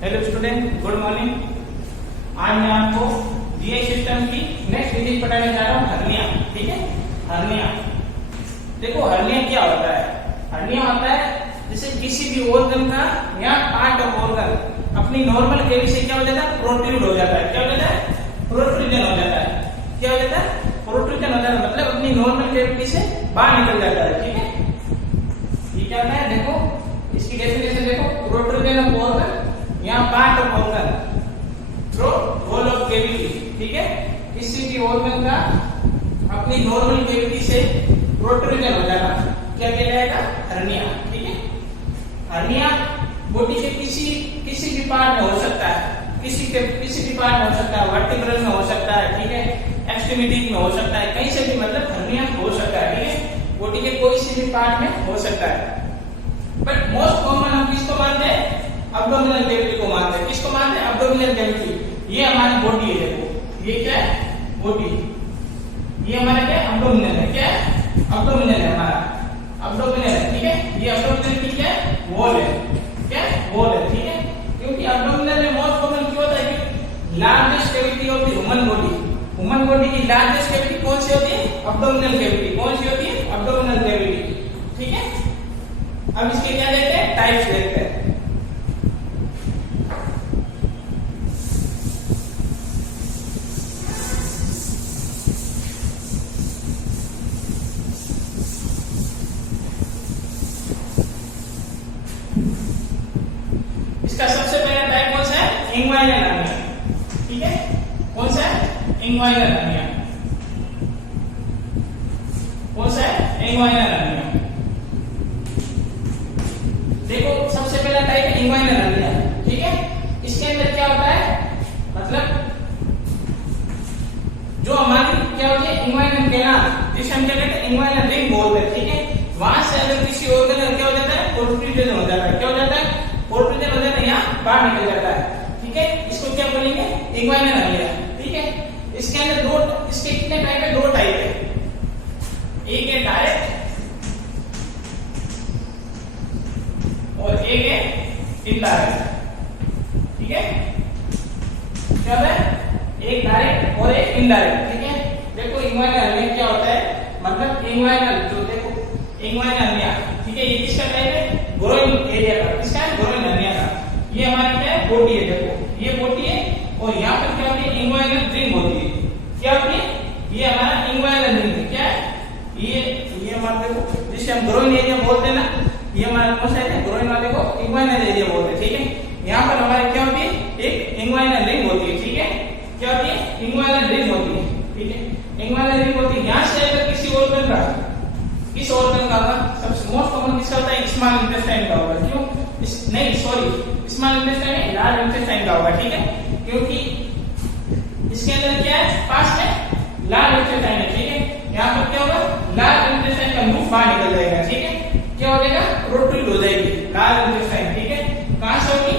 Hello student, good morning. आज मैं आपको जीआई सिस्टम की नेक्स्ट फिजिक्स पढ़ाने जा रहा हूँ, हर्निया। ठीक है, हर्निया। देखो हर्निया क्या होता है। हर्निया होता है जैसे किसी भी ऑर्गन का या पार्ट ऑफ ऑर्गन अपनी नॉर्मल कैविटी से क्या हो जाता है, प्रोट्रूड हो जाता है। क्या हो जाता है, प्रोट्रूजन हो जाता है। क्या हो जाता है, प्रोट्रूजन हो जाता है, मतलब अपनी नॉर्मल कैविटी से बाहर निकल जाता है। ठीक है, ये क्या होता है, देखो इसकी डेफिनेशन देखो, प्रोट्रूजन ऑफ ऑर्गन या part of organ through hole of cavity. ठीक है, किसी भी ऑर्गन का अपनी नॉर्मल कैविटी से प्रोट्रूजन हो जाना क्या कहलाएगा, हर्निया। ठीक है, हर्निया बॉडी के किसी भी पार्ट में हो सकता है, किसी भी पार्ट में हो सकता है, वर्टिब्रल में हो सकता है, ठीक है, एक्सट्रीमिटी में हो सकता है, कहीं से भी मतलब हर्निया हो सकता है। ठीक है, बॉडी के कोई से भी पार्ट में हो सकता है। बट मोस्ट कॉमन हम किसको मानते हैं, अब्डोमिनल कैविटी को मानते हैं। किसको मानते हैं, अब्डोमिनल कैविटी। ये हमारी बॉडी है, देखो ये क्या है, बॉडी। ये हमारा क्या है, अब्डोमिनल है। क्या है, अब्डोमिनल है हमारा, अब्डोमिनल है। ठीक है, ये अब्डोमिनल की क्या है, वॉल है। क्या है, वॉल है। ठीक है, क्योंकि अब्डोमिनल में मोस्ट कॉमन क्यों होता है कि largest cavity of the human body, human body की लार्जेस्ट कैविटी कौन सी होती है, अब्डोमिनल कैविटी। कौन सी होती है, अब्डोमिनल कैविटी। ठीक है, अब इसके क्या देखते हैं, टाइप्स देखते हैं। इसका सबसे पहला टाइप कौन सा है, इंग्वाइनल हर्निया। ठीक है, कौन सा है, इंग्वाइनल हर्निया। कौन सा है, इंग्वाइनल हर्निया। देखो सबसे पहला टाइप है इंग्वाइनल हर्निया। ठीक है, इसके अंदर क्या होता है, मतलब जो हमारी क्या होती है, इंग्वाइनल कैनाल, जिसे हम क्या कहते हैं, इंग्वाइनल रिंग बोलते हैं। ठीक है, वहां से अगर किसी ऑर्गन का क्या हो जाता है, प्रोट्रूजन हो जाता है। क्या हो जाता है, प्रोट्रूजन हो जाता है, यहाँ बाहर निकल जाता है। ठीक है, इसको क्या बोलेंगे, इंग्वाइनल हर्निया। ठीक है, इसके अंदर इसके कितने टाइप है, दो टाइप है। एक है डायरेक्ट और एक है इनडायरेक्ट। ठीक है, क्या है, एक डायरेक्ट और एक इनडायरेक्ट। ठीक है, देखो इंग्वाइनल हर्निया क्या होता है, मतलब इंग्वाइनल जो देखो इंग्वाइनल हर्निया। ठीक है, ये किसका टाइप है, ग्रोइन एरिया का। किसका है, ग्रोइन हर्निया का। ये हमारी क्या है, बॉडी है। देखो ये बॉडी है और यहाँ पर क्या होती है, इंग्वाइनल रिंग होती है। क्या होती है, ये हमारा इंग्वाइनल रिंग है। क्या है, ये हमारा देखो जिसे हम ग्रोइन एरिया बोलते हैं ना, ये हमारा कौन सा है, ग्रोइन वाले को इंग्वाइनल एरिया बोलते हैं। ठीक है, यहाँ पर हमारी क्या होती है, एक इंग्वाइनल रिंग होती है। ठीक है, क्या होती है, इंग्वाइनल रिंग होती है। ठीक है, इंग्वाइनल रिंग होती है। यहाँ से अगर किसी ऑर्गन का, किस ऑर्गन का सबसे मोस्ट कॉमन किसका होता है, स्मॉल इंटेस्टाइन का होगा। क्यों, नहीं सॉरी, स्मॉल इंटेस्टाइन नहीं, लार्ज इंटेस्टाइन का होगा। ठीक है, क्योंकि इसके अंदर क्या है, पास में लार्ज इंटेस्टाइन है। ठीक है, यहाँ पर क्या होगा, लार्ज इंटेस्टाइन का मुंह बाहर निकल जाएगा। ठीक है, क्या हो जाएगा, प्रोट्रूड हो जाएगी लार्ज इंटेस्टाइन। ठीक है, कहां से होगी,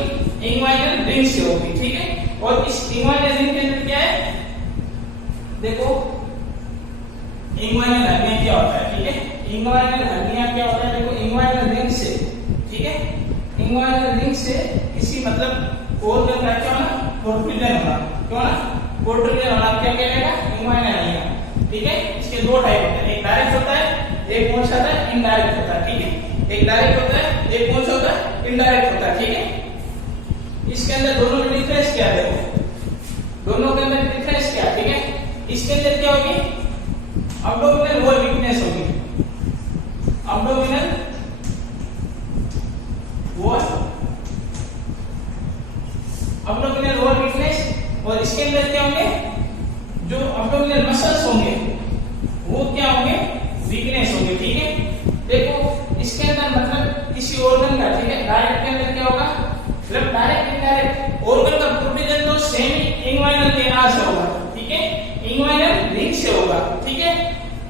इंग्वाइनल रिंग से होगी। ठीक है, और इस इंग्वाइनल रिंग के अंदर क्या है, देखो इंग्वाइनल हर्निया क्या होता है। ठीक है, इंग्वाइनल हर्निया क्या होता है, देखो इंग्वाइनल रिंग से, ठीक है, इंग्वाइनल रिंग से किसी मतलब ऑर्गन का क्या होना, प्रोट्रूजन होना। क्यों ना, प्रोट्रूजन होना क्या कहलाएगा, इंग्वाइनल हर्निया। ठीक है, इसके दो टाइप होते हैं, एक डायरेक्ट होता है, एक कौन सा होता है, इनडायरेक्ट होता है। ठीक है, एक डायरेक्ट होता है, एक कौन सा होता है, इनडायरेक्ट होता है। ठीक है, इसके अंदर दोनों में डिफरेंस क्या है, देखो दोनों के अंदर डिफरेंस क्या है। ठीक है, इसके अंदर क्या होगी, अब्डोमिनल वॉल वीकनेस होगी, abdominal wall, abdominal wall weakness. और इसके अंदर क्या होंगे, जो अब्डोमिनल मसल्स होंगे वो क्या होंगे, वीकनेस होंगे। ठीक है, देखो इसके अंदर मतलब किसी ऑर्गन का, ठीक है, डायरेक्ट के अंदर क्या होगा, मतलब डायरेक्ट इनडायरेक्ट ऑर्गन का प्रोट्रूजन तो सेम ही इंग्वाइनल कैनाल से होगा। ठीक है, इंग्वाइनल रिंग से होगा। ठीक है,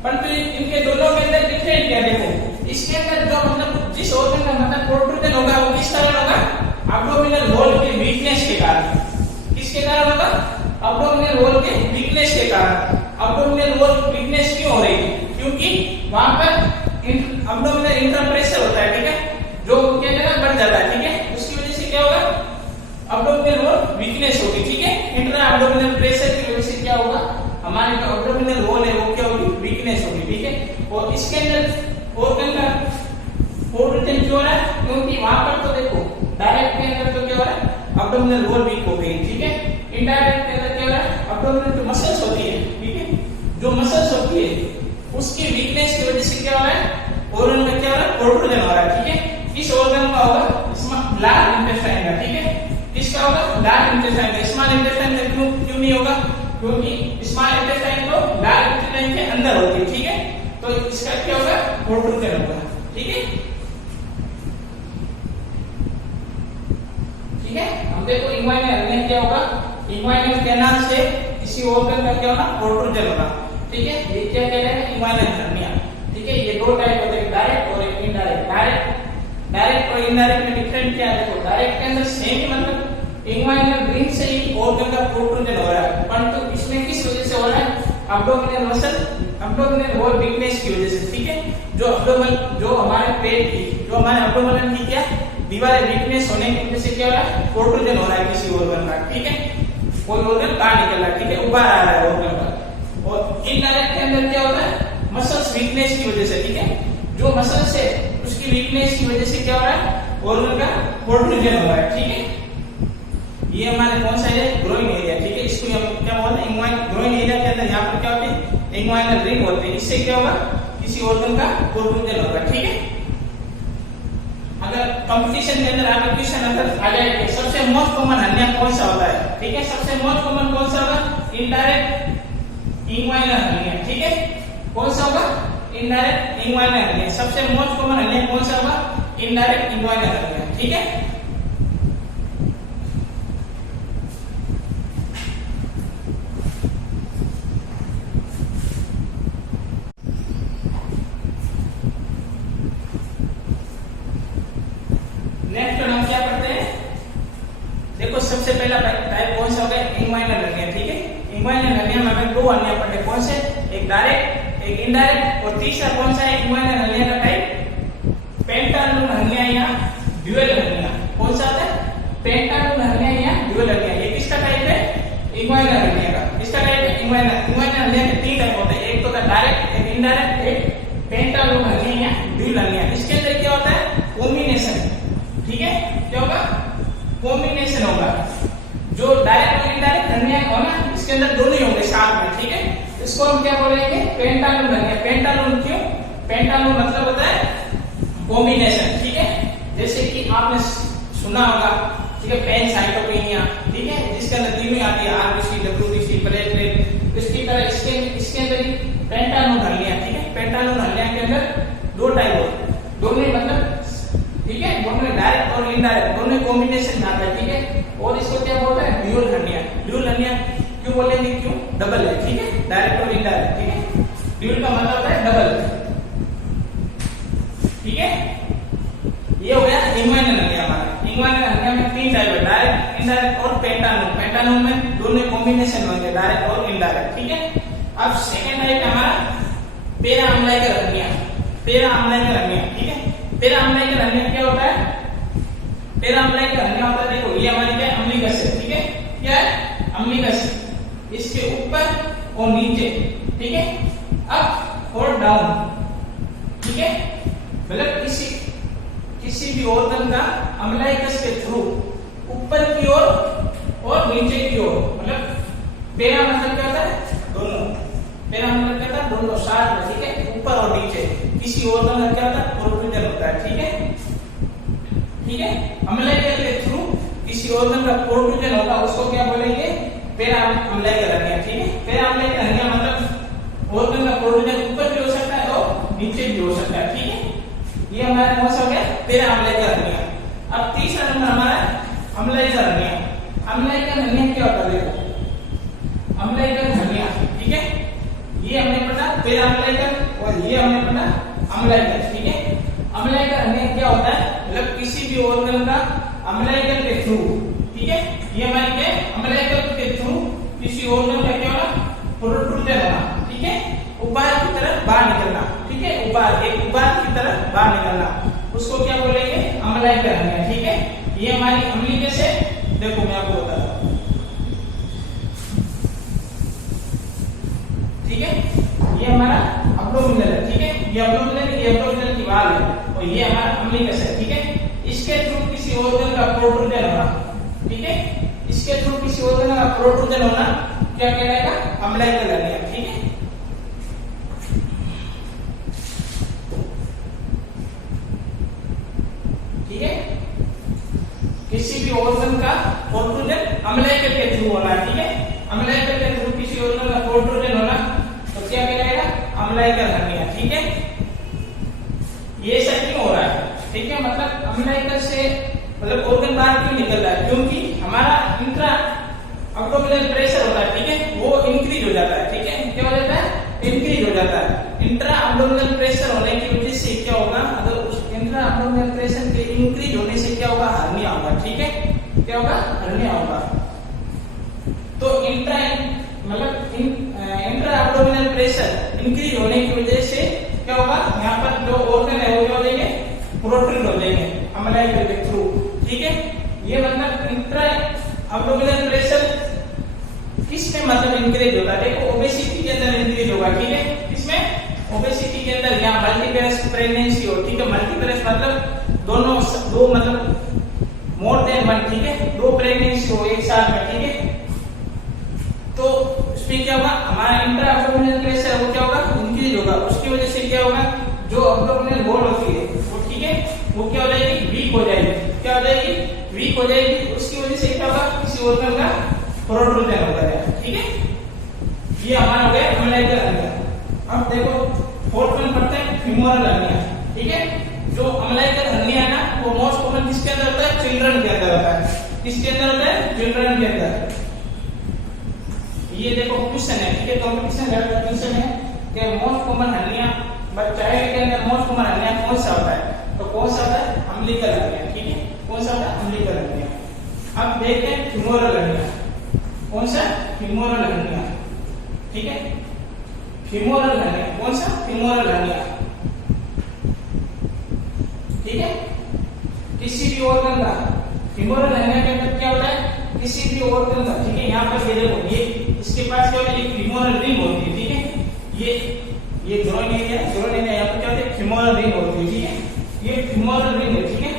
परंतु इनके दोनों के अंदर डिफरेंट क्या, देखो इसके अंदर जो मतलब जिस ऑर्गन का मतलब प्रोट्रूजन होगा वो किस कारण होगा, अब्डोमिनल वॉल के वीकनेस के कारण। किसके कारण होगा, अब्डोमिनल वॉल के वीकनेस के कारण। अब्डोमिनल वॉल वीकनेस क्यों हो रही है, क्योंकि वहां पर अब्डोमिनल इंटरप्रेशर होता है। ठीक है, जो क्या बढ़ जाता है। ठीक है, उसकी वजह से क्या होगा, अब और इसके अंदर ऑर्गन का पोर्टल क्यों हो रहा है, क्योंकि वहां पर तो देखो डायरेक्ट के अंदर तो क्या हो रहा है, एब्डोमिनल वॉल वीक हो गई, ठीक है। इनडायरेक्ट के अंदर क्या हो रहा है, एब्डोमिनल जो मसल्स होती है, ठीक है, जो मसल्स होती है उसकी वीकनेस की वजह से क्या हो रहा है, ऑर्गन में क्या हो रहा है, प्रोट्रूजन हो रहा है, ठीक है। इस ऑर्गन का होगा इसमें लार्ज इंटेस्टाइन का, ठीक है। किसका होगा, लार्ज इंटेस्टाइन का। स्मॉल इंटेस्टाइन का क्यों नहीं होगा, क्योंकि स्मॉल इंटेस्टाइन तो लार्ज इंटेस्टाइन के अंदर होती है, ठीक है। तो इसका क्या होगा, प्रोट्रूजन होगा, ठीक है। ठीक है, हम देखो इंग्वाइनल हर्निया क्या होगा, इंग्वाइनल कैनाल से किसी ऑर्गन का क्या होगा, प्रोट्रूजन होगा, ठीक है। ये क्या कह रहे हैं, इंग्वाइनल हर्निया, ठीक है। ये दो टाइप होते हैं, डायरेक्ट और एक इनडायरेक्ट। डायरेक्ट और इनडायरेक्ट में डिफरेंट क्या है, देखो डायरेक्ट के अंदर सेम ही मतलब इंग्वाइनल ग्रीन से ही ऑर्गन का प्रोट्रूजन हो रहा है, परंतु इसमें किस वजह से हो रहा है, abdominal muscle, abdominal wall weakness की वजह से, ठीक है। जो एब्डोमिनल, जो हमारे पेट की, जो हमारे एब्डोमिनल की क्या दीवारें वीकनेस होने की वजह से क्या हो रहा है, प्रोट्रूजन हो रहा है किसी ऑर्गन का, ठीक है। कोई ऑर्गन बाहर निकल रहा है, ठीक है, उबार आ रहा है ऑर्गन का। और इनडायरेक्ट के अंदर क्या होता है, मसल्स वीकनेस की वजह से, ठीक है, जो मसल्स है उसकी वीकनेस की वजह से क्या हो रहा है, ऑर्गन का प्रोट्रूजन हो रहा है, ठीक है। ये हमारे कौन सा है, ग्रोइन एरिया, ठीक है। इसको हम क्या बोलते हैं, इंग्वाइन, ग्रोइन एरिया के अंदर यहाँ पर क्या होते हैं, इंग्वाइनल रिंग होते हैं। इससे क्या होगा, किसी ऑर्गन का प्रोट्रूजन होगा, ठीक है। अगर कंपटीशन के अंदर आगे क्वेश्चन अगर आ जाए, सबसे मोस्ट कॉमन हर्निया कौन सा होता है, ठीक है, सबसे मोस्ट कॉमन कौन सा होगा, इनडायरेक्ट इंग्वाइनल हर्निया, ठीक है। कौन सा होगा, इनडायरेक्ट इंग्वाइनल हर्निया। सबसे मोस्ट कॉमन हर्निया कौन सा होगा, इनडायरेक्ट इंग्वाइनल हर्निया, ठीक है। नेक्स्ट हम क्या पढ़ते हैं, देखो सबसे पहला टाइप कौन सा होगा, इंग्वाइनल हर्निया, ठीक है। इंग्वाइनल हर्निया में हमें दो हर्निया पढ़ते, कौन से, एक डायरेक्ट एक इनडायरेक्ट, और तीसरा कौन सा है इंग्वाइनल हर्निया का टाइप, पेंटालून हर्निया या ड्यूअल हर्निया। कौन सा आता है, पेंटालून हर्निया या ड्यूअल हर्निया। ये किसका टाइप है, इंग्वाइनल हर्निया का। इसका टाइप है इंग्वाइनल हर्निया के तीन टाइप होते हैं, एक तो डायरेक्ट, एक इनडायरेक्ट, एक पेंटालून हर्निया या ड्यूअल हर्निया। इसके अंदर क्या होता है, कॉम्बिनेशन, ठीक है, क्या होगा, कॉम्बिनेशन होगा। जो डायरेक्ट और इनडायरेक्ट हर्निया होगा इसके अंदर दोनों ही होंगे साथ में, ठीक है। इसको हम क्या बोलेंगे, पेंटालून हर्निया। पेंटालून क्यों, पेंटालून मतलब होता है कॉम्बिनेशन, ठीक है। जैसे कि आपने सुना होगा, ठीक है, पैनसाइटोपेनिया, ठीक है, जिसके अंदर तीनों आती है, आरबीसी, डब्ल्यूबीसी, प्लेटलेट। इसकी तरह इसके अंदर ही पेंटालून हर्निया, ठीक है। पेंटालून हर्निया के अंदर दो टाइप होते, दोनों ही मतलब, ठीक है, दोनों डायरेक्ट और इनडायरेक्ट दोनों कॉम्बिनेशन में आता है, ठीक है। और इसको क्या बोलते हैं, ड्यूअल हर्निया। ड्यूअल हर्निया क्यों बोलेंगे, क्यों, डबल है, ठीक है, डायरेक्ट और इनडायरेक्ट, ठीक है। ड्यूअल का मतलब है डबल, ठीक है। ये हो गया इंग्वाइनल हर्निया हमारा। इंग्वाइनल हर्निया में तीन टाइप है, डायरेक्ट, इनडायरेक्ट और पेंटालून। पेंटालून में दोनों कॉम्बिनेशन होंगे, डायरेक्ट और इनडायरेक्ट, ठीक है। अब सेकंड टाइप है हमारा पेरा अम्लाइकल हर्निया। पेरा अम्लाइकल हर्निया, ठीक है। पेरा अम्लाइकल हर्निया क्या होता है, पेरा अम्लाइकल हर्निया होता है, देखो ये हमारी क्या है, अम्लिकस है, ठीक है, क्या है, अम्लिकस। इसके ऊपर और नीचे, ठीक है, अप और डाउन, ठीक है। मतलब किसी भी ऑर्गन का अम्लाइकस के थ्रू ऊपर की ओर और नीचे की ओर, मतलब पेरा मतलब क्या होता है, दोनों। पेरा मतलब क्या होता है, दोनों साथ में, ठीक है, ऊपर और नीचे किसी ऑर्गन का क्या होता है, प्रोट्रूजन होता है, ठीक है, ठीक है। अम्लाइकल के थ्रू किसी ऑर्गन का प्रोट्रूजन होगा, उसको क्या बोलेंगे, पेरा अम्लाइकल हर्निया, ठीक है। पेरा अम्लाइकल हर्निया मतलब ऑर्गन का प्रोट्रूजन ऊपर भी हो सकता है और नीचे भी हो सकता है, ठीक है। ये हमारा कौन सा हो गया, पेरा अम्लाइकल हर्निया। अब तीसरा नंबर हमारा अम्लाइकल हर्निया। अम्लाइकल हर्निया क्या होता है, देखो अम्लाइकल हर्निया, ठीक है। ये हमने पढ़ा पेरा अम्लाइकल और ये हमने पढ़ा अम्लाइकल, ठीक है। अम्लाइकल हर्निया क्या होता है, मतलब किसी भी ऑर्गन का अम्लाइकल के थ्रू, ठीक है, ये हमारी क्या, अम्लाइकल के थ्रू किसी ऑर्गन का क्या होना, प्रोट्रूजन होना, ठीक है, उबार की तरफ बाहर निकलना, ठीक है, उबार, एक उबार की तरफ बाहर निकलना, उसको क्या बोलेंगे, अम्लाइकल हर्निया, ठीक है। ये हमारी अम्लिकस है, देखो मैं आपको बताता हूं, ठीक है, ये हमारा एब्डोमिनल है, ठीक है। ये एब्डोमिनल की वाल है और ये हमारा अम्बिलिकस है, ठीक है। इसके थ्रू किसी ऑर्गन का प्रोट्रूजन होना, ठीक है, इसके थ्रू किसी ऑर्गन का प्रोट्रूजन होना क्या कहलाएगा? अम्बिलिकल हर्निया, ठीक है। ठीक है, किसी भी ऑर्गन का प्रोट्रूजन अम्बिलिकल के थ्रू होना, ठीक है। अम्बिलिकल के थ्रू किसी ऑर्गन का प्रोट्रूजन होना तो क्या कहलाएगा? अम्बिलिकल हर्निया, ठीक है। ये सब क्यों हो रहा है? ठीक है, मतलब अम्बिलिकल से मतलब ऑर्गन बाहर क्यों निकल रहा है? क्योंकि हमारा इंट्रा एब्डोमिनल प्रेशर होता है, ठीक है, वो इंक्रीज हो जाता है, ठीक है। क्या हो जाता है? इंक्रीज हो जाता है। इंट्रा एब्डोमिनल प्रेशर होने की वजह से क्या होगा? अगर उस इंट्रा एब्डोमिनल प्रेशर के इंक्रीज होने से क्या होगा? हर्निया होगा, ठीक है। क्या होगा? हर्निया होगा। तो इंट्रा एब्डोमिनल प्रेशर इंक्रीज होने की वजह से क्या होगा? यहाँ पर जो ऑर्गन है वो क्या हो जाएंगे? प्रोट्रूड हो जाएंगे अम्बिलिकल के थ्रू, ठीक है। ये मतलब इंट्रा एब्डोमिनल प्रेशर किसमें मतलब इंक्रीज होता है? देखो ओबेसिटी के अंदर इंक्रीज होगा, ठीक है। इसमें ओबेसिटी के अंदर यहाँ मल्टीपेरेस प्रेगनेंसी हो, ठीक है। मल्टीपेरेस मतलब दो मतलब मोर देन वन, ठीक है, 2 प्रेगनेंसी हो एक साथ में, ठीक है। तो इसमें क्या होगा? हमारा इंट्रा एब्डोमिनल प्रेशर वो क्या होगा? इंक्रीज होगा। उसकी वजह से क्या होगा? जो एब्डोमिनल वॉल होती है वो, ठीक है, वो क्या हो जाएगी? वीक हो जाएगी। क्या हो जाएगी? वीक हो जाएगी। उसकी वजह से क्या होगा? किसी ऑर्गन का प्रोट्रूजन होता है, ठीक है। ये हमारा हो गया अम्बिलिकल हर्निया। अब देखो फोर्थ वन पढ़ते हैं फीमोरल हर्निया, ठीक है। जो अम्बिलिकल हर्निया है ना वो मोस्ट कॉमन किसके अंदर होता है? चिल्ड्रन के अंदर होता है। किसके अंदर होता है? चिल्ड्रन के अंदर। ये देखो क्वेश्चन है, ठीक है, कंपटीशन लेवल का क्वेश्चन है कि मोस्ट कॉमन हर्निया चाइल्ड के अंदर मोस्ट कॉमन हर्निया कौन सा होता है? तो कौन सा होता है? अम्बिलिकल हर्निया, ठीक है। कौन सा होता है? Umbilical hernia. अब देखते हैं फीमोरल हर्निया। कौन सा? फीमोरल हर्निया, ठीक है। फीमोरल हर्निया कौन सा? फीमोरल हर्निया, ठीक है। किसी भी ऑर्गन का फीमोरल हर्निया के अंदर क्या होता है? किसी भी ऑर्गन का, ठीक है। यहाँ पर ये देखो, ये इसके पास क्या होता है? एक फीमोरल रिंग होती है, ठीक है। ये ग्रोइन एरिया यहाँ पर क्या होता है? फीमोरल रिंग होती है, ठीक है। ये फीमोरल रिंग है, ठीक है।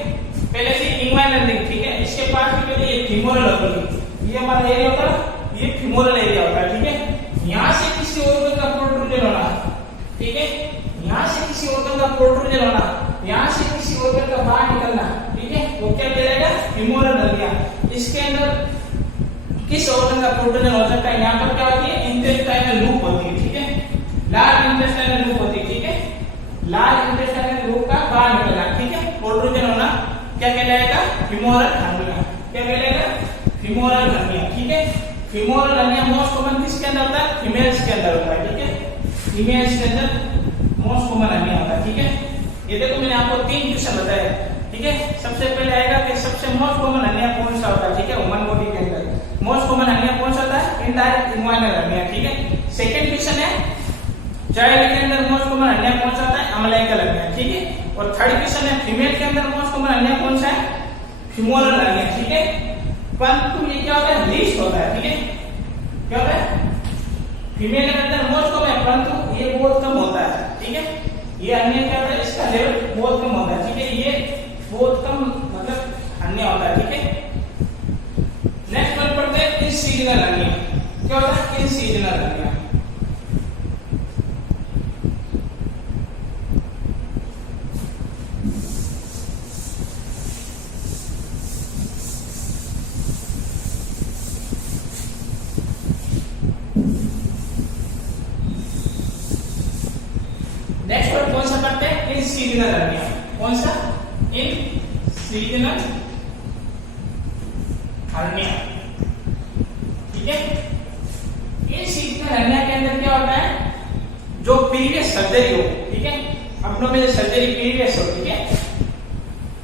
पहले से इंग्वाइनल रिंग, ठीक है। इसके पास भी पहले ये फीमोरल होती है। ये हमारा एरिया होता है, ये फीमोरल एरिया होता है, ठीक है। यहाँ से किसी ऑर्गन का प्रोट्रूजन होना, ठीक है। यहाँ से किसी ऑर्गन का प्रोट्रूजन होना, यहाँ से किसी ऑर्गन का बाहर निकलना, ठीक है, वो क्या कहलाएगा? Femoral hernia. इसके अंदर किस ऑर्गन का प्रोट्रूजन हो सकता है? यहाँ पर क्या होती है? इंटेस्टाइनल लूप होती है, ठीक है। लार्ज इंटेस्टाइनल लूप होती है, ठीक है। लार्ज इंटेस्टाइनल लूप का बाहर निकलना, ठीक है, प्रोट्रूजन होना क्या कहलाएगा? Femoral hernia. क्या कहलाएगा? फीमोरल हर्निया, ठीक है। फीमोरल हर्निया मोस्ट कॉमन किसके अंदर होता है? फीमेल्स के अंदर होता है, ठीक है। फीमेल्स के अंदर मोस्ट कॉमन हर्निया होता है, ठीक है। ये देखो मैंने आपको 3 क्वेश्चन बताए, ठीक है। सबसे पहले आएगा कि सबसे मोस्ट कॉमन हर्निया कौन सा होता है, ठीक है। ह्यूमन बॉडी के अंदर मोस्ट कॉमन हर्निया कौन सा होता है? इनडायरेक्ट इंग्वाइनल हर्निया, ठीक है। सेकंड क्वेश्चन है चाइल्ड के अंदर मोस्ट कॉमन हर्निया कौन सा होता है? अम्बिलिकल हर्निया, ठीक है। और थर्ड क्वेश्चन है फीमेल के अंदर मोस्ट कॉमन हर्निया कौन सा है? फीमोरल हर्निया, ठीक है। परंतु ये क्या होता है? लीस्ट होता है, ठीक है। क्या होता है? फीमेल के अंदर मोस्ट कॉमन है परंतु ये बहुत कम होता है, ठीक है। ये हर्निया क्या होता है? इसका लेवल बहुत कम होता है, ठीक है। ये बहुत कम मतलब हर्निया होता है, ठीक है। नेक्स्ट वन पढ़ते हैं इंसिजनल हर्निया। क्या होता है? Incisional hernia. नेक्स्ट वर्ड कौन सा पढ़ते हैं? Incisional hernia. कौन सा? इंसिजनल हर्निया, ठीक है। इंसिजनल हर्निया के अंदर क्या होता है? जो प्रीवियस सर्जरी हो, ठीक है, अपनों में जो सर्जरी प्रीवियस हो, ठीक है।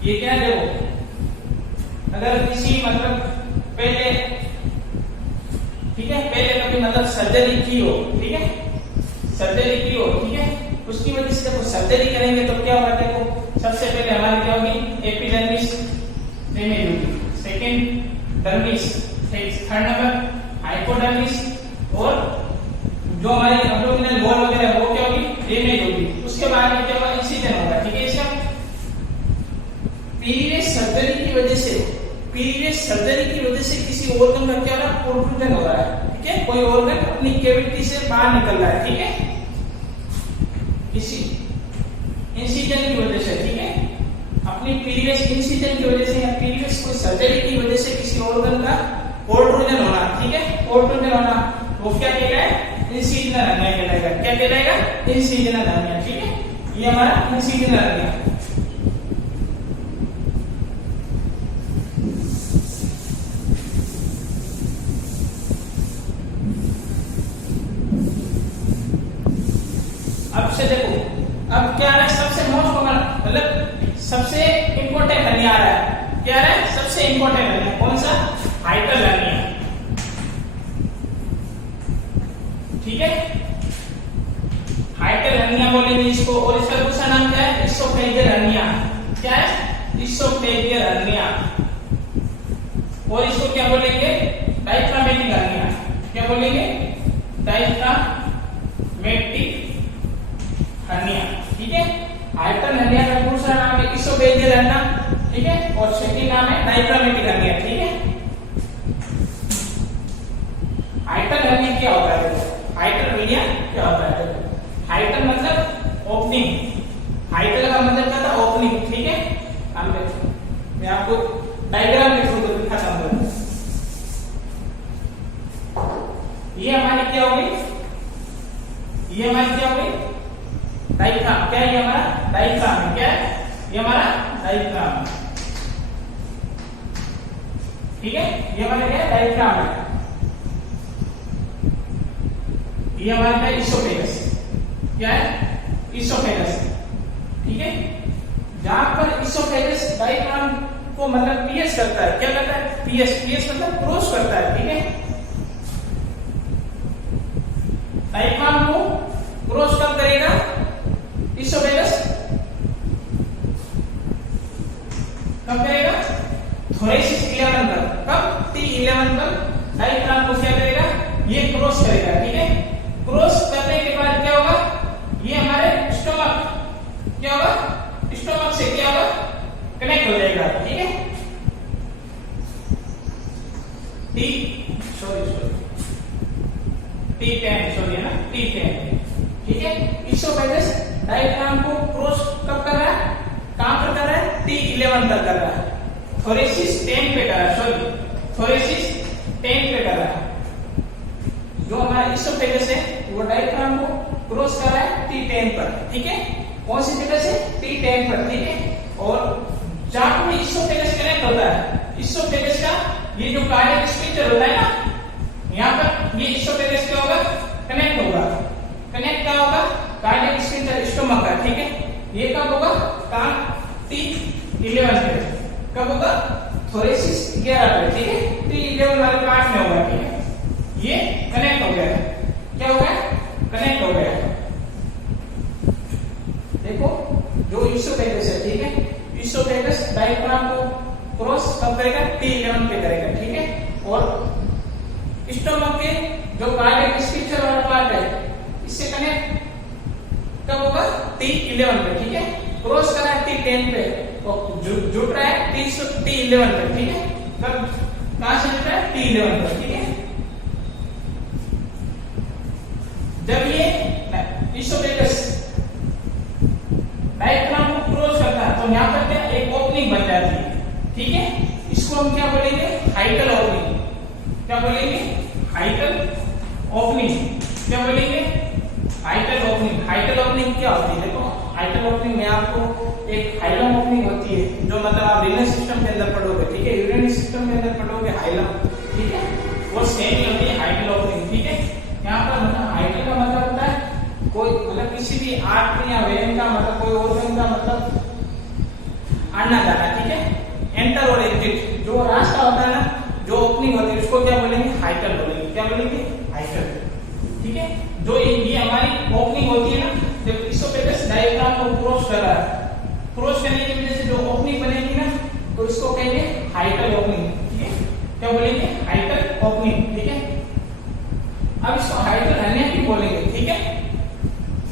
ये क्या है? देखो अगर किसी मतलब पहले, ठीक है, पहले कभी मतलब सर्जरी की हो, ठीक है, सर्जरी की हो, ठीक है, उसकी वजह से जब सर्जरी करेंगे तो क्या होगा? देखो सबसे पहले हमारी क्या होगी? एपिडर्मिस डैमेज होगी, second dermis, third number hypodermis, और जो हमारी एब्डोमिनल वॉल वगैरह वो क्या होगी? डैमेज होगी। उसके बाद प्रीवियस सर्जरी की वजह से किसी ऑर्गन का क्या प्रोट्रूजन हो रहा है, ठीक है, कोई ऑर्गन अपनी कैविटी से बाहर निकल रहा है, ठीक है, किसी इंसिजन की वजह से, ठीक है, अपनी प्रीवियस इंसिजन की वजह से या प्रीवियस कोई सर्जरी की वजह से किसी ऑर्गन का प्रोट्रूजन होना, ठीक है, प्रोट्रूजन होना, वो क्या कहलाएगा, इंसिजनल हर्निया कहलाएगा। क्या कहलाएगा, इंसिजनल हर्निया, ठीक है, ये हमारा इंसिजनल हर्निया। अब से देखो, अब क्या आ रहा है, सबसे मोस्ट कॉमन, मतलब सबसे इंपॉर्टेंट हर्निया आ रहा है, क्या आ रहा है, सबसे इंपॉर्टेंट हर्निया, कौन सा, हाइटल हर्निया, ठीक है, हाइटल हर्निया बोलेंगे इसको। और इसका दूसरा नाम क्या है, इसोफेजियल हर्निया, क्या है, इसोफेजियल हर्निया। और इसको क्या बोलेंगे, डायफ्रामेटिक हर्निया, क्या बोलेंगे, डायफ्रामेटिक हर्निया, ठीक है। हाइटल हर्निया का दूसरा नाम है इसोफेजियल हर्निया, ठीक है, और सेकंड नाम है डायफ्रामेटिक हर्निया, ठीक है। हाइटल हर्निया क्या होता है, हाइटल हर्निया क्या होता है, हाइटल मतलब ओपनिंग, हाइटल का मतलब क्या था, ओपनिंग, ठीक है। हम देखो, मैं आपको डायग्राम के थ्रू दिखाता हूं। ये हमारी क्या होगी, ये हमारी क्या होगी, डायफ्राम, क्या है ये हमारा डायफ्राम है, क्या है ये हमारा डायफ्राम, ठीक है, ये हमारा क्या है, डायफ्राम है। ये हमारा क्या है, इसोफेगस, क्या है, इसोफेगस, ठीक है। जहां पर इसोफेगस डायफ्राम को मतलब पीएस करता है, क्या करता है, पीएस मतलब क्रॉस करता है, ठीक है। डायफ्राम को क्रॉस कब करेगा, इसोफेगस कब करेगा, थोरेसिस 11 पर, कब, T11 पर डायफ्राम को क्या करेगा, ये क्रॉस करेगा, ठीक है। क्रॉस करने के बाद क्या होगा, ये हमारे स्टोमक, क्या होगा, स्टोमक से क्या होगा, कनेक्ट हो जाएगा, ठीक है। T10 है ना, T10, ठीक है। इसोफेगस डायफ्राम को क्रॉस कब कर रहा है, कहां पर कर रहा है, T11 तक कर रहा है, थोरेसिस 10 पे कर रहा है, थोरेसिस 10 पे कर रहा है। जो हमारा इसोफेगस है वो डायफ्राम को क्रॉस कर रहा है T10 पर, ठीक है, कौन सी जगह से, T10 पर, ठीक है। और जहां पर इसोफेगस कनेक्ट होता है, इसोफेगस का ये जो कार्डियक स्ट्रक्चर होता है ना, यहाँ पर ये इसोफेगस क्या होगा, कनेक्ट होगा, कनेक्ट क्या होगा, कार्डियक स्ट्रक्चर स्टोमक का, ठीक है। ये कब होगा, कहां, T11 पे, कब होगा, थोरेसिस 11 पे, ठीक है, T11 वाले पार्ट में होगा, ठीक है। ये कनेक्ट हो गया, क्या हो गया, कनेक्ट हो गया। देखो, जो इसोफेगस है, ठीक है, इसोफेगस डायफ्राम को क्रॉस कब करेगा, T11 पे करेगा, ठीक है। और स्टोमक के जो कार्डियक स्ट्रक्चर वाला पार्ट है, इससे कनेक्ट कब होगा, T11 पे, ठीक है। क्रॉस करा है T10 पे और जुड़ रहा है T11 पे, ठीक है। कब, कहां से जुड़ रहा है, T11 पे, ठीक है। जब ये इसोफेगस डायफ्राम को क्रॉस करता है तो यहां पर क्या, एक ओपनिंग बन जाती है, ठीक है। इसको हम क्या बोलेंगे, हाइटल ओपनिंग, क्या बोलेंगे, हाइटल ओपनिंग, क्या बोलेंगे, हाइटल ओपनिंग। हाइटल ओपनिंग क्या होती है, देखो, हाइटल ओपनिंग में आपको एक हाइलम ओपनिंग होती है, जो मतलब आप रीनल सिस्टम के अंदर पढ़ोगे, ठीक है, यूरिनरी सिस्टम के अंदर पढ़ोगे हाइलम, ठीक है, वो सेम ही होती है हाइटल ओपनिंग, ठीक है। यहाँ पर मतलब हाइटल का मतलब होता है कोई, मतलब किसी भी आर्टरी या वेन का मतलब कोई ऑर्गन का मतलब आना जाना, ठीक है, एंटर और एग्जिट, जो रास्ता होता है ना, जो ओपनिंग होती है, उसको क्या बोलेंगे, हाइटल बोलेंगे, क्या बोलेंगे, हाइटल, ठीक है। जो ये हमारी ओपनिंग होती है ना, जब इसोफेगस डायफ्राम को क्रॉस कर रहा है, क्रॉस करने की वजह से जो ओपनिंग बनेगी ना, तो इसको कहेंगे हाइटल ओपनिंग, ठीक है, क्या बोलेंगे, हाइटल ओपनिंग, ठीक है। अब इसको हाइटल हर्निया भी बोलेंगे, ठीक है।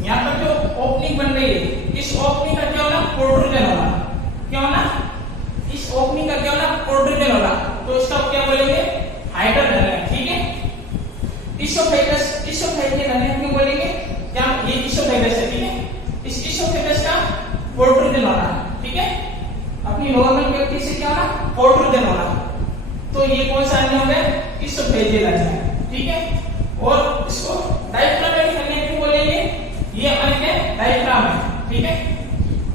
यहाँ पर जो ओपनिंग बन रही है, इस ओपनिंग का क्या होना, प्रोट्रूजन होना, क्या होना, अपनी नॉर्मल व्यक्ति से क्या होना, प्रोट्रूजन होना। तो ये कौन सा हर्निया हो गया, इसोफेजियल हर्निया, ठीक है। और इसको डायफ्रामेटिक हर्निया क्यों बोलेंगे, ये हमारे क्या डायफ्राम है, ठीक है।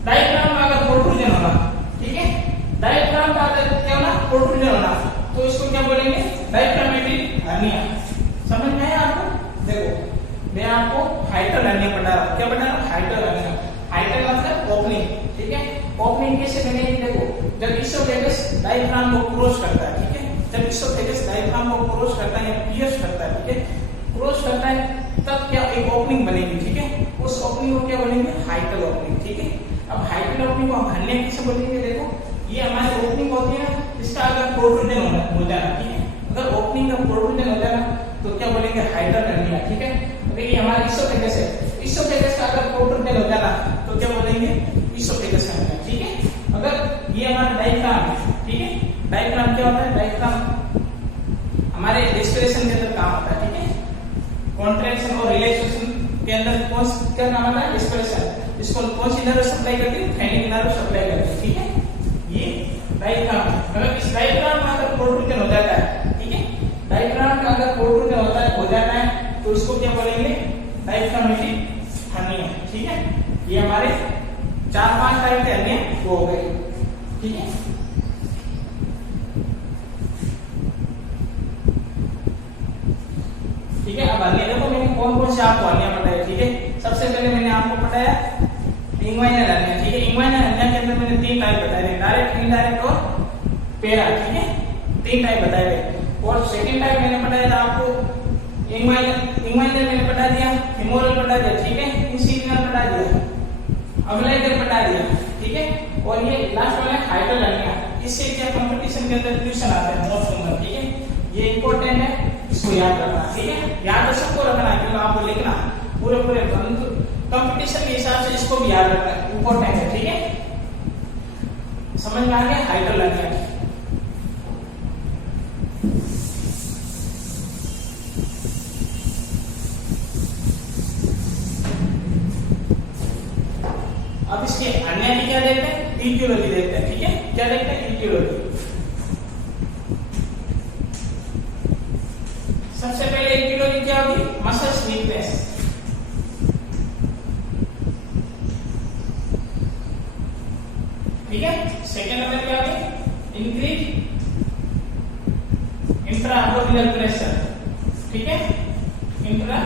डायफ्राम का अगर प्रोट्रूजन होना, ठीक है, डायफ्राम का अगर क्या होना, प्रोट्रूजन होना, तो इसको क्या बोलेंगे, डायफ्रामेटिक हर्निया। समझ में आया आपको? देखो मैं आपको हाइटर हर्निया बता रहा हूं, क्या बता रहा हूं, हाइटर हर्निया। हाइटर मतलब ओपनिंग, ठीक है। ओपनिंग कैसे बनेगी, देखो जब इसोफेगस डायफ्राम को क्रॉस करता है, ठीक है, जब इसोफेगस डायफ्राम को क्रॉस करता है या पियर्स करता है, ठीक है, क्रॉस करता है, तब क्या एक ओपनिंग बनेगी, ठीक है। उस ओपनिंग को क्या बोलेंगे, हाइटर ओपनिंग, ठीक है। अब हाइटर ओपनिंग को हम हर्निया किसे बोलेंगे, देखो ये हमारी ओपनिंग होती है ना, इसका अगर प्रोट्रूजन हो जाना, ठीक है, अगर ओपनिंग का प्रोट्रूजन हो जाना तो क्या बोलेंगे, हाइटर हर्निया, ठीक है। अगर ये हमारा इसोफेगस है, इसोफेगस का अगर प्रोट्रूजन हो जाना तो क्या बोलेंगे, इसोफेगस हर्निया, ठीक है। अगर ये हमारा डायफ्राम है, ठीक है, डायफ्राम क्या होता है, डायफ्राम हमारे रेस्पिरेशन के अंदर काम आता है, ठीक है, कॉन्ट्रैक्शन और रिलैक्सेशन के अंदर कौन क्या काम आता है, रेस्पिरेशन। इसको कौन सी नर्व सप्लाई करती है, फेनिक नर्व सप्लाई करती है, ठीक है। ये डायफ्राम, अगर इस डायफ्राम का अगर प्रोट्रूजन हो जाता है, ठीक है, डायफ्राम का अगर प्रोट्रूजन हो जाता है तो इसको क्या बोलेंगे, डायफ्रामेटिक हर्निया, ठीक है। ये हमारे 4-5 टाइप के हर्निया हो गए, ठीक है। ठीक है, अब हर्निया देखो मैंने कौन कौन से आपको हर्निया बताया, ठीक है। सबसे पहले मैंने आपको बताया इंग्वाइनल हर्निया, ठीक है। इंग्वाइनल हर्निया के अंदर मैंने 3 टाइप बताए थे, डायरेक्ट, इनडायरेक्ट और पैरा, ठीक है, 3 टाइप बताए थे। और सेकंड टाइप मैंने बताया था आपको इंग्वाइनल मैंने बता दिया, फेमोरल बता दिया, ठीक है, इंसिडिनल बता दिया, अम्बिलिकल बता दिया, ठीक है। और ये लास्ट वाला हाइटर हर्निया, इससे क्या कंपटीशन के अंदर क्वेश्चन आते हैं मोस्ट कॉमन, ठीक है। ये इंपॉर्टेंट है, इसको याद रखना, ठीक है। याद तो सबको रखना है, क्योंकि आपको लिखना पूरे कंपटीशन के हिसाब से इसको भी याद रखना, इंपॉर्टेंट है, ठीक है। समझ में आ गया हाइटर हर्निया। अब इसके हर्निया की क्या देखते हैं, इटियोलॉजी देखते हैं, ठीक है। क्या देखते हैं, इटियोलॉजी। सबसे पहले इटियोलॉजी क्या होगी, मसल्स वीकनेस, ठीक है। सेकंड नंबर क्या होगी, इंक्रीज इंट्रा एब्डोमिनल प्रेशर, ठीक है, इंट्रा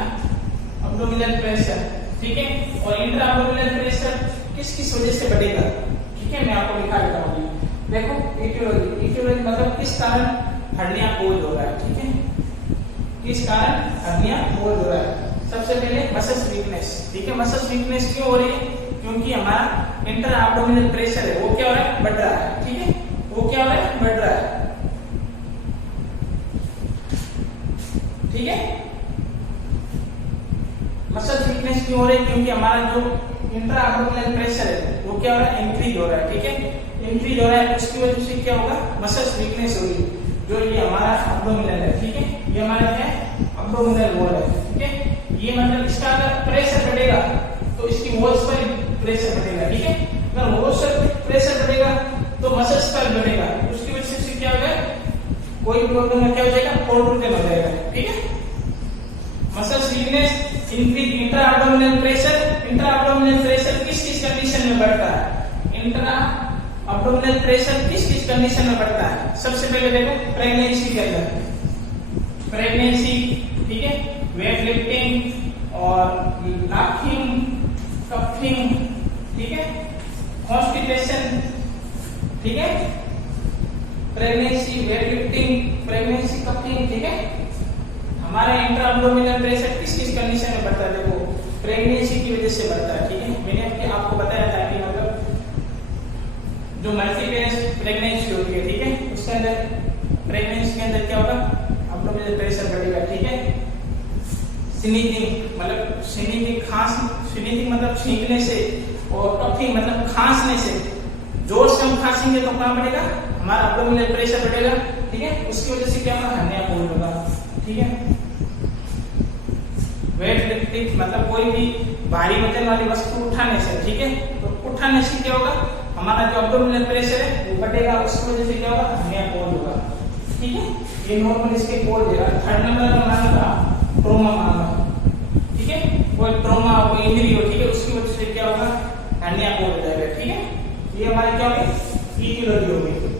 एब्डोमिनल प्रेशर, ठीक है। और इंट्रा एब्डोमिनल प्रेशर किस किस वजह से बढ़ेगा, ठीक है, मैं आपको लिखा देता हूं। देखो इटियोलॉजी, इटियोलॉजी मतलब किस कारण हर्निया कोज हो रहा है, ठीक है, किस कारण हर्निया कोज हो रहा है। सबसे पहले मसल्स वीकनेस, ठीक है। मसल्स वीकनेस क्यों हो रही है, क्योंकि हमारा इंटर एब्डोमिनल प्रेशर है वो क्या हो रहा है, बढ़ रहा है, ठीक है, वो क्या हो रहा है, बढ़ रहा है, ठीक है। मसल वीकनेस क्यों हो रही है, क्योंकि हमारा जो इंट्रा एब्डोमिनल प्रेशर है वो क्या हो रहा है, इंक्रीज हो रहा है, ठीक है, इंक्रीज हो रहा है। उसकी वजह से क्या होगा, मसल्स वीकनेस होगी। जो ये हमारा एब्डोमिनल है, ठीक है, ये हमारा क्या है, एब्डोमिनल वॉल है, ठीक है। ये मतलब इसका अगर प्रेशर बढ़ेगा तो इसकी वॉल्स पर प्रेशर बढ़ेगा, ठीक है। अगर वॉल्स पर प्रेशर बढ़ेगा तो मसल्स पर बढ़ेगा, उसकी वजह से क्या होगा, कोई भी ऑर्गन में क्या हो जाएगा, प्रोट्रूजन हो जाएगा, ठीक है। Muscles weakness, increase intra abdominal pressure. Intra abdominal pressure किस किस कंडीशन में बढ़ता है, इंट्रा एब्डोमिनल प्रेशर किस किस कंडीशन में बढ़ता है। सबसे पहले देखो प्रेगनेंसी के अंदर, प्रेगनेंसी, ठीक है, वेट लिफ्टिंग और लाफिंग, कफिंग, ठीक है, कॉन्स्टिपेशन, ठीक है, pregnancy, weight lifting, pregnancy, coughing, ठीक है। हमारा इंट्रा एब्डोमिनल प्रेशर किस किस कंडीशन में बढ़ता है, देखो प्रेगनेंसी की वजह से बढ़ता है, ठीक है। मैंने आपको बताया था कि मतलब जो मल्टीपेरेंट प्रेगनेंसी होती है, ठीक है, उसके अंदर प्रेगनेंसी के अंदर क्या होगा, एब्डोमिनल प्रेशर बढ़ेगा, ठीक है। स्नीजिंग मतलब स्नीजिंग मतलब छींकने से, और कफिंग मतलब खांसने से, जोर से हम खांसेंगे तो कहां बढ़ेगा, हमारा एब्डोमिनल प्रेशर बढ़ेगा, ठीक है। उसकी वजह से क्या होगा, हर्निया कोज होगा, ठीक है। वेट लिफ्टिंग मतलब कोई भी भारी वजन वाली वस्तु उठाने से, ठीक है, तो उठाने से क्या होगा, हमारा जो अब्डोमिनल प्रेशर है वो बढ़ेगा, उसकी वजह से क्या होगा, हर्निया कोज होगा। ठीक है, ये नॉर्मल इसके कोज देगा। थर्ड नंबर का माना था ट्रोमा माना, ठीक है, कोई ट्रोमा कोई इंजरी हो, ठीक है, उसकी वजह से क्या होगा, हर्निया कोज हो जाएगा। ठीक है, ये हमारी क्या होगी, ईटियोलॉजी होगी।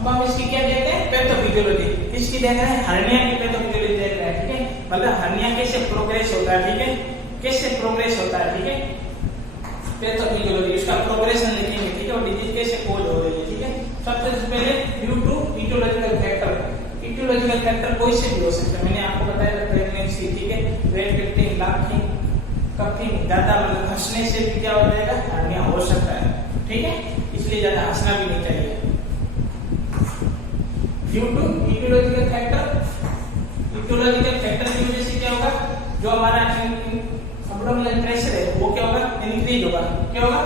अब हम इसकी क्या देखते हैं, पैथोफिजियोलॉजी। इसकी देख रहे हैं, हर्निया की पैथोफिजियोलॉजी देख रहे हैं। ठीक है, मतलब हर्निया कैसे प्रोग्रेस होता है, ठीक है, कैसे प्रोग्रेस होता है, ठीक है, पैथोफिजियोलॉजी इसका प्रोग्रेशन लिखेंगे। ठीक है, और डिजीज कैसे कोज हो रही है। ठीक है, सबसे पहले due to aetiological factor. Aetiological factor कोई से भी हो सकता है, मैंने आपको बताया प्रेगनेंसी, ठीक है, वेट लिफ्टिंग, लाफिंग, कफिंग, ज्यादा मतलब हंसने से भी क्या हो जाएगा, हर्निया हो सकता है। ठीक है, इसलिए ज्यादा हंसना भी नहीं चाहिए। Due to aetiological factor, aetiological factor की वजह से क्या होगा, जो हमारा अब्डोमिनल प्रेशर है वो क्या होगा, इंक्रीज होगा। क्या होगा,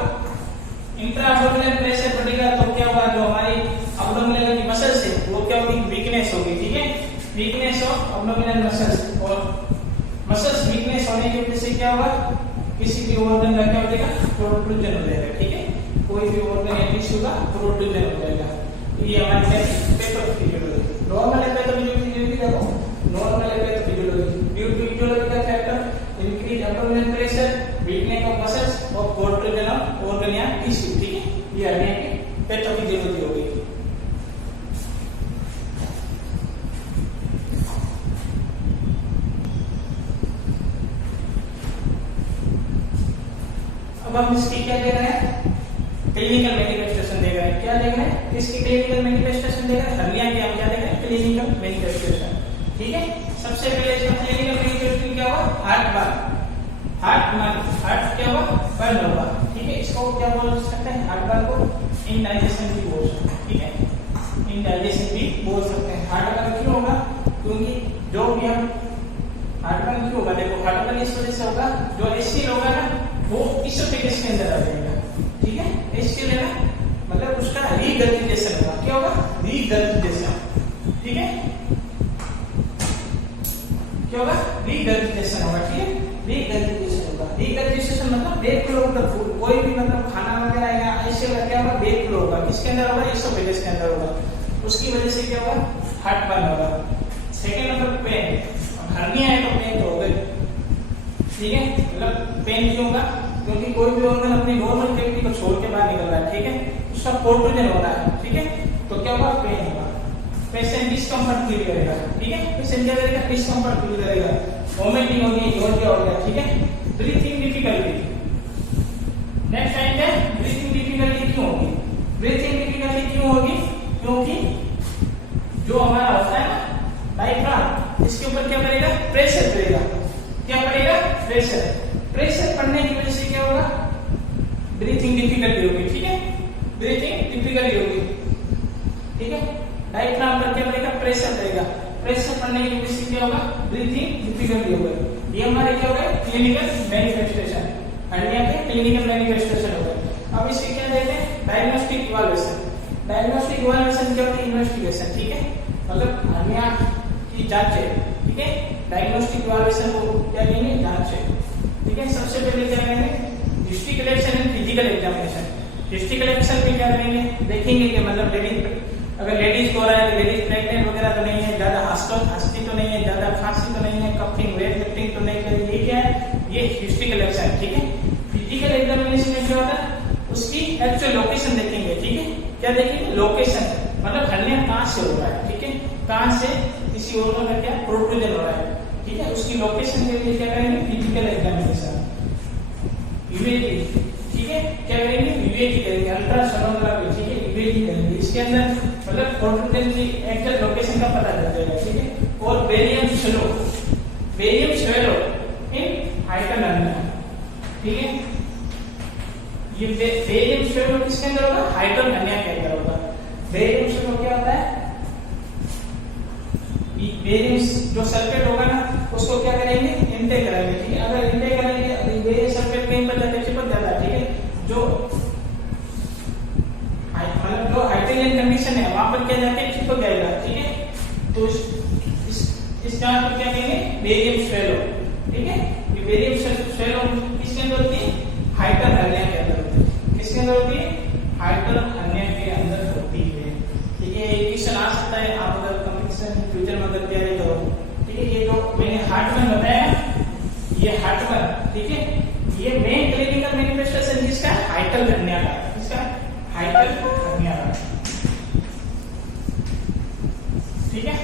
इंट्रा अब्डोमिनल प्रेशर बढ़ेगा तो क्या होगा, जो हमारी अब्डोमिनल की मसल्स है वो क्या होगी, वीकनेस होगी। ठीक है, वीकनेस ऑफ अब्डोमिनल मसल्स, और मसल्स वीकनेस होने की वजह से क्या होगा, किसी भी ऑर्गन का क्या हो जाएगा, प्रोट्रूजन हो जाएगा। ठीक है, कोई भी ऑर्गन या टिश्यू का प्रोट्रूजन हो जाएगा। ये हमारे पैथोफिजियोलॉजी। नॉर्मल है पैथोफिजियोलॉजी, देखो नॉर्मल है pathophysiology due to aetiological factor, increase abdominal pressure, weakness of muscles और प्रोट्रूजन ऑफ ऑर्गन या टिश्यू। ठीक है, ये हर्निया की पैथोफिजियोलॉजी होगी। अब हम इसकी क्या देख रहे हैं, क्लिनिकल मैनिफेस्टेशन देख रहे हैं। क्या देख रहे हैं, इसकी क्लिनिकल मैनिफेस्टेशन देख रहे हैं, हर्निया की हम क्या देख रहे हैं, क्लिनिकल मैनिफेस्टेशन। ठीक है, सबसे पहले इसका क्लिनिकल मैनिफेस्टेशन क्या हुआ, हार्ट बर्न, हार्ट क्या हुआ, बर्न होगा। ठीक है, इसको क्या बोल सकते हैं, हार्ट बर्न को इंडाइजेशन भी बोल सकते हैं। ठीक है, इंडाइजेशन भी बोल सकते हैं। हार्ट बर्न क्यों होगा, क्योंकि जो भी हम हार्ट बर्न क्यों होगा, देखो हार्ट बर्न इस वजह से होगा, जो एसिड होगा ना वो इसोफेगस के अंदर आ जाएगा। ठीक है, इसके लिए ना मतलब उसका रीगर्जिटेशन होगा। क्या होगा, रीगर्जिटेशन। ठीक है, क्या होगा, रीगर्जिटेशन होगा। ठीक है, रीगर्जिटेशन होगा। रीगर्जिटेशन मतलब bed flow of the food, कोई भी मतलब खाना वगैरह या ऐसे क्या होगा, बेड फ्लो होगा। किसके अंदर होगा, इसोफेगस के अंदर होगा। उसकी वजह से क्या होगा, हार्ट बर्न होगा। सेकेंड नंबर पेन, हर्निया है तो पेन तो होगा। ठीक है, मतलब पेन क्यों होगा, क्योंकि कोई भी ऑर्गन अपनी नॉर्मल कैविटी को छोड़ के बाहर निकल रहा है। ठीक है, उसका प्रोट्रूजन हो रहा है। ठीक है, तो क्या होगा, पेन होगा। पेशेंट डिस्कम्फर्ट फील करेगा। ठीक है, पेशेंट क्या करेगा, डिस्कम्फर्ट फील करेगा, वोमिटिंग होगी, नोजिया होगा। ठीक है, ब्रीथिंग डिफिकल्टी। नेक्स्ट टाइम है ब्रीथिंग डिफिकल्टी क्यों होगी, ब्रीथिंग डिफिकल्टी क्यों होगी, क्योंकि जो हमारा होता है ना डायफ्राम, इसके ऊपर क्या पड़ेगा, प्रेशर पड़ेगा। क्या पड़ेगा, प्रेशर। प्रेशर पड़ने की वजह से क्या होगा, ब्रीथिंग डिफिकल्टी होगी। ठीक है, ब्रीथिंग डिफिकल्टी होगी। ठीक है, डायफ्राम पर क्या पड़ेगा, प्रेशर पड़ेगा। प्रेशर पड़ने की वजह से क्या होगा, ब्रीथिंग डिफिकल्टी होगी। ये हमारे क्या होगा, क्लिनिकल मैनिफेस्टेशन, हर्निया के क्लिनिकल मैनिफेस्टेशन होगा। अब इसके क्या देखते हैं, डायग्नोस्टिक इवैल्यूएशन। डायग्नोस्टिक इवैल्यूएशन क्या होती है, इन्वेस्टिगेशन। ठीक है, मतलब हर्निया की जांच है। ठीक है, डायग्नोस्टिक इवैल्यूएशन को क्या कहेंगे, जांच है। ठीक है, सबसे पहले क्या करेंगे, history collection and physical examination. History collection में क्या करेंगे, देखेंगे कि मतलब लेडीज, अगर लेडीज को हो रहा है तो लेडीज प्रेग्नेंट वगैरह तो नहीं है, ज्यादा हंसती तो नहीं है, ज्यादा खांसी तो नहीं है, कफिंग वेट लिफ्टिंग तो नहीं है, ये क्या है, ये हिस्ट्री कलेक्शन। ठीक है, फिजिकल एग्जामिनेशन में क्या होता है, उसकी एक्चुअल लोकेशन देखेंगे। ठीक है, क्या देखेंगे, लोकेशन, मतलब हर्निया कहाँ से हो रहा है। ठीक है, कहाँ से किसी ऑर्गन का क्या प्रोट्रूजन हो रहा है। ठीक है, उसकी लोकेशन के लिए क्या करेंगे, फिजिकल एग्जामिनेशन, यूएजी। ठीक है, क्या करेंगे, यूएजी करेंगे, अल्ट्रासोनोग्राफी। ठीक है, यूएजी करेंगे, इसके अंदर मतलब प्रोट्रूजन की एक्चुअल लोकेशन का पता चल जाएगा। ठीक है, और barium shallow, barium shallow in hyper hernia. ठीक है, ये बेरियम शेलो किसके अंदर होगा, हाइपर हर्निया के अंदर होगा। बेरियम शेलो क्या होता है, बेरियम जो सल्फेट होगा ना उसको क्या करेंगे, इनटेक करेंगे, ठीक है। अगर इनटेक करेंगे बेरियम सल्फेट कहीं पर जाकर चिपक जाता है, ठीक है, जो मतलब जो हाइड्रोजन कंडीशन है वहां पर क्या जाके चिपक जाएगा, ठीक है। तो इस चार्ज को क्या कहेंगे, बेरियम स्वेलो, ठीक है। ये बेरियम स्वेलो किसके अंदर होती है, हाइड्रल हर्निया के अंदर होती है। किसके अंदर होती है, हाइड्रल हर्निया के अंदर होती है, ठीक है। ये क्वेश्चन आ सकता है आप अगर कंपटीशन फ्यूचर में अगर तैयारी करो, ठीक है। ये जो मैंने हार्टमैन बताया, ये हार्टमैन, ठीक है, ये मेन क्लिनिकल मैनिफेस्टेशन जिसका हाइड्रल हर्निया का, इसका हाइड्रल हर्निया का, ठीक है।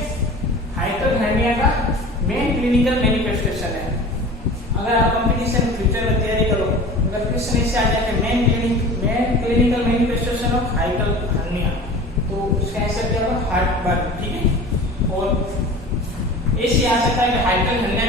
हाइड्रल हर्निया का मेन क्लिनिकल मैनिफेस्टेशन है। अगर आप कंपटीशन फ्यूचर में तैयारी करो, अगर क्वेश्चन ऐसे आ जाए main clinical manifestation of hydel hernia, तो उसका आंसर क्या होगा, हार्टबर्न, ठीक है। और ऐसे आ सकता है कि हाइड्रल हर्निया